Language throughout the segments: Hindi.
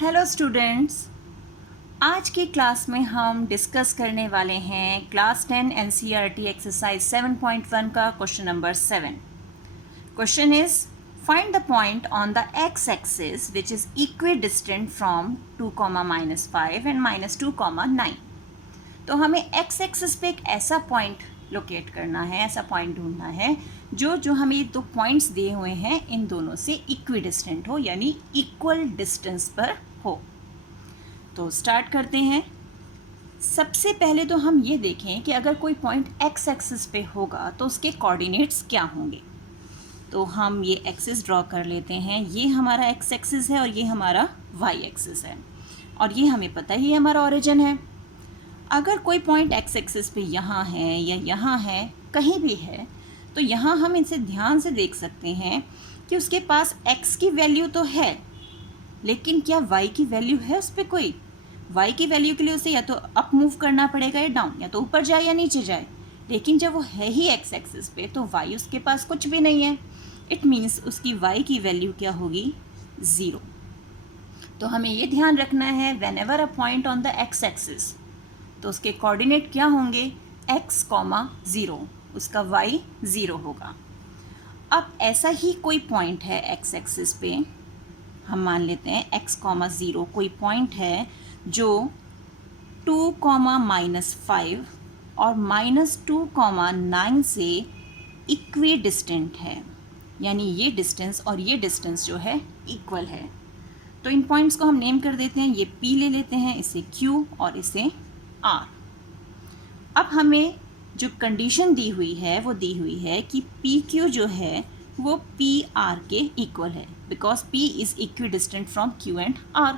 हेलो स्टूडेंट्स, आज की क्लास में हम डिस्कस करने वाले हैं क्लास 10 एनसीईआरटी एक्सरसाइज 7.1 का question number 7. Question is find the point on the x axis which is equidistant from 2, -5 and -2, 9. तो हमें एक्स एक्सिस पे एक ऐसा पॉइंट लोकेट करना है, ऐसा पॉइंट ढूंढना है जो हमें ये दो पॉइंट्स दिए हुए हैं इन दोनों से इक्विडिस्टेंट हो, यानी इक्वल डिस्टेंस पर हो. तो स्टार्ट करते हैं. सबसे पहले तो हम ये देखें कि अगर कोई पॉइंट एक्स एक्सिस पे होगा तो उसके कोऑर्डिनेट्स क्या होंगे. तो हम ये एक्सिस ड्रॉ कर लेते हैं. ये हमारा एक्स एक्सिस है और ये हमारा वाई एक्सिस है, और ये हमें पता ही हमारा ओरिजिन है. अगर कोई पॉइंट एक्स एक्सिस पे यहाँ है या यहाँ है, कहीं भी है, तो यहाँ हम इनसे ध्यान से देख सकते हैं कि उसके पास x की वैल्यू तो है, लेकिन क्या y की वैल्यू है उस पर कोई. y की वैल्यू के लिए उसे या तो अप मूव करना पड़ेगा या डाउन, या तो ऊपर जाए या नीचे जाए. लेकिन जब वो है ही x एक्सिस पे तो y उसके पास कुछ भी नहीं है. इट मीन्स उसकी y की वैल्यू क्या होगी, 0. तो हमें ये ध्यान रखना है when ever a point on the x axis, तो उसके कोऑर्डिनेट क्या होंगे, x, 0. उसका y 0 होगा. अब ऐसा ही कोई पॉइंट है x एक्सिस पे, हम मान लेते हैं x, 0 कोई पॉइंट है जो 2, -5 और -2, 9 से इक्वी डिस्टेंट है, यानी ये डिस्टेंस और ये डिस्टेंस जो है इक्वल है. तो इन पॉइंट्स को हम नेम कर देते हैं. ये P ले लेते हैं, इसे Q और इसे R. अब हमें जो कंडीशन दी हुई है वो दी हुई है कि PQ जो है वो PR के इक्वल है, because P is equi distant from Q and R.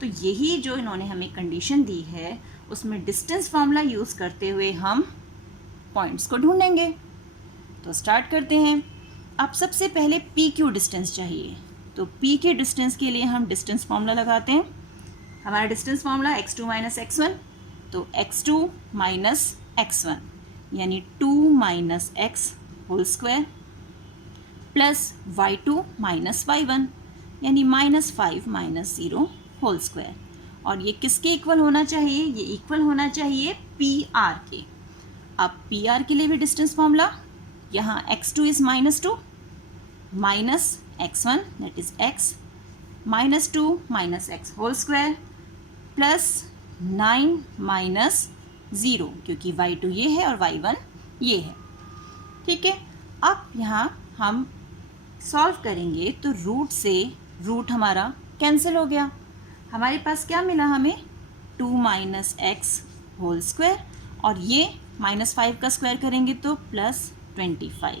तो यही जो इन्होंने हमें कंडीशन दी है उसमें डिस्टेंस फार्मूला यूज़ करते हुए हम पॉइंट्स को ढूंढेंगे. तो स्टार्ट करते हैं. अब सबसे पहले PQ डिस्टेंस चाहिए. तो P के डिस्टेंस के लिए हम डिस्टेंस फार्मूला लगाते हैं. हमारा डिस्टेंस फार्मूला x2 - x1, तो x2 - x1 यानी 2 - x whole square plus y2 - y1 यानी -5 - 0 होल स्क्वायर. और ये किसके इक्वल होना चाहिए, ये इक्वल होना चाहिए PR के. अब PR के लिए भी डिस्टेंस फार्मूला, यहाँ x2 is -2 minus x1 that is x -2 - x whole square plus 9 - 0, क्योंकि y2 ये है और y1 ये है. ठीक है. अब यहाँ हम सॉल्व करेंगे तो रूट से रूट हमारा कैंसिल हो गया. हमारे पास क्या मिला, हमें 2 - x होल स्क्वायर, और ये -5 का स्क्वायर करेंगे तो +25.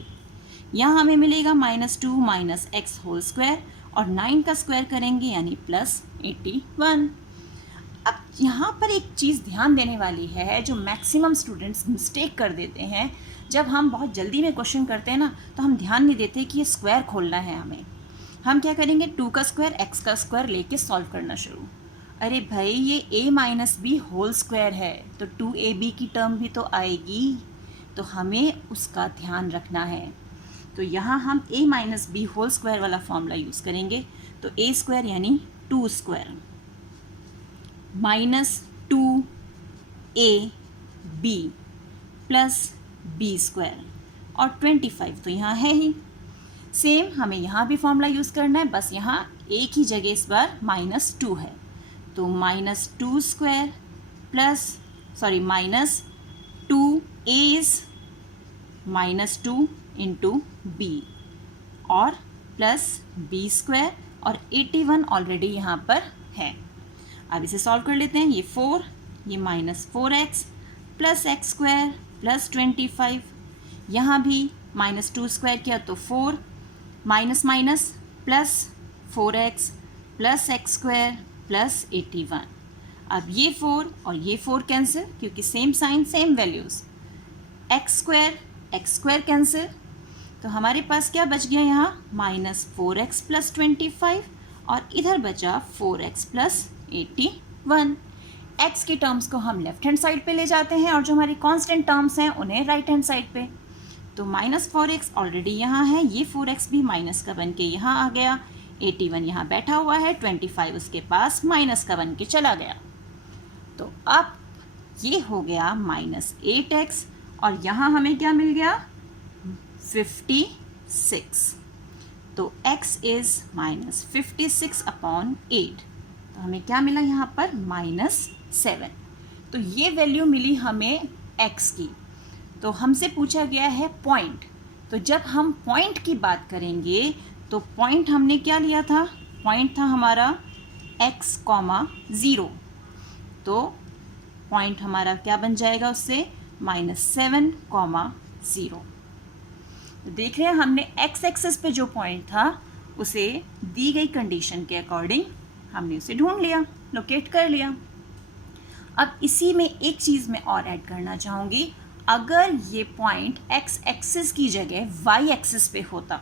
यहाँ हमें मिलेगा -2 - x होल स्क्वायर, और 9 का स्क्वायर करेंगे यानी +81. अब यहाँ पर एक चीज़ ध्यान देने वाली है जो मैक्सिमम स्टूडेंट्स मिस्टेक कर देते हैं. जब हम बहुत जल्दी में क्वेश्चन करते हैं ना, तो हम ध्यान नहीं देते कि ये स्क्वायर खोलना है हमें. हम क्या करेंगे, 2 का स्क्वायर x का स्क्वायर लेके सॉल्व करना शुरू. अरे भाई, ये a - b होल स्क्वायर है, तो 2ab की टर्म भी तो आएगी, तो हमें उसका ध्यान रखना है. तो यहाँ हम a - b होल स्क्वायर वाला फॉर्मूला यूज़ करेंगे. तो a स्क्वायर यानी 2 square -2ab plus b square, और 25 तो यहाँ है ही. सेम हमें यहाँ भी फॉर्मूला यूज़ करना है, बस यहाँ एक ही जगह इस बार -2 है. तो -2 square -2a is -2 into b, और प्लस b स्क्वायर, और 81 ऑलरेडी यहाँ पर है. अब इसे सॉल्व कर लेते हैं. ये 4, ये -4x plus x square plus 25, यहाँ भी -2 स्क्वायर किया तो 4 minus plus 4x plus x square plus 81. अब ये 4 और ये 4 कैंसिल, क्योंकि same sign same values. x square cancel, तो हमारे पास क्या बच गया यहाँ, -4x प्लस 25, और इधर बचा 4x प्लस 81. x की टर्म्स को हम लेफ्ट हैंड साइड पे ले जाते हैं, और जो हमारी कांस्टेंट टर्म्स हैं उन्हें राइट हैंड साइड पे. तो -4x ऑलरेडी यहाँ है, ये 4x भी माइनस का बन के यहाँ आ गया. 81 यहाँ बैठा हुआ है, 25 उसके पास माइनस का बन के चला गया। तो अब ये हो गया -8x और यहाँ हमें क्या मिल गया 56। तो x इज़ -56/8। तो हमें क्या मिला यहाँ पर -7। तो ये वैल्यू मिली हमें x की। तो हमसे पूछा गया है पॉइंट। तो जब हम पॉइंट की बात करेंगे तो पॉइंट हमने क्या लिया था, पॉइंट था हमारा x, 0। तो पॉइंट हमारा क्या बन जाएगा उससे -7, 0। तो देख रहे हैं हमने x एक्सिस पे जो पॉइंट था उसे दी गई कंडीशन के अकॉर्डिंग हमने उसे ढूंढ लिया, लोकेट कर लिया। अब इसी में एक चीज़ मैं और ऐड करना चाहूँगी, अगर ये पॉइंट x एक्सिस की जगह y एक्सिस पे होता,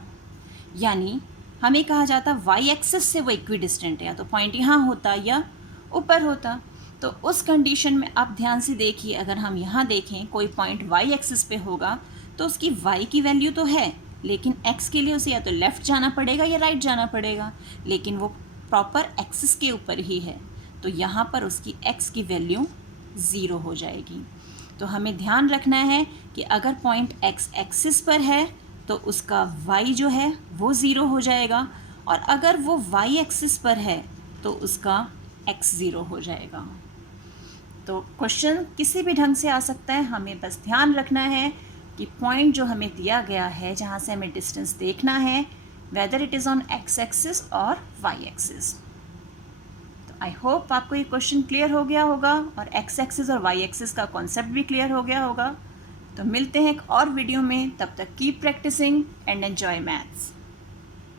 यानी हमें कहा जाता y एक्सिस से वो इक्विडिस्टेंट है, या तो पॉइंट यहाँ होता या ऊपर होता। तो उस कंडीशन में आप ध्यान से देखिए, अगर हम यहाँ देखें कोई पॉइंट y एक्सिस पे होगा तो उसकी y की वैल्यू तो है, लेकिन x के लिए उसे या तो लेफ़्ट जाना पड़ेगा या राइट जाना पड़ेगा, लेकिन वो प्रॉपर एक्सिस के ऊपर ही है। तो यहाँ पर उसकी x की वैल्यू 0 हो जाएगी। तो हमें ध्यान रखना है कि अगर पॉइंट x एक्सिस पर है तो उसका y जो है वो 0 हो जाएगा, और अगर वो y एक्सिस पर है तो उसका x 0 हो जाएगा। तो क्वेश्चन किसी भी ढंग से आ सकता है, हमें बस ध्यान रखना है कि पॉइंट जो हमें दिया गया है, जहाँ से हमें डिस्टेंस देखना है, whether it is on x axis और y एक्सिस। तो आई होप आपको ये क्वेश्चन क्लियर हो गया होगा और x एक्सिस और y एक्सिस का कॉन्सेप्ट भी क्लियर हो गया होगा। तो मिलते हैं एक और वीडियो में, तब तक keep practicing and enjoy maths.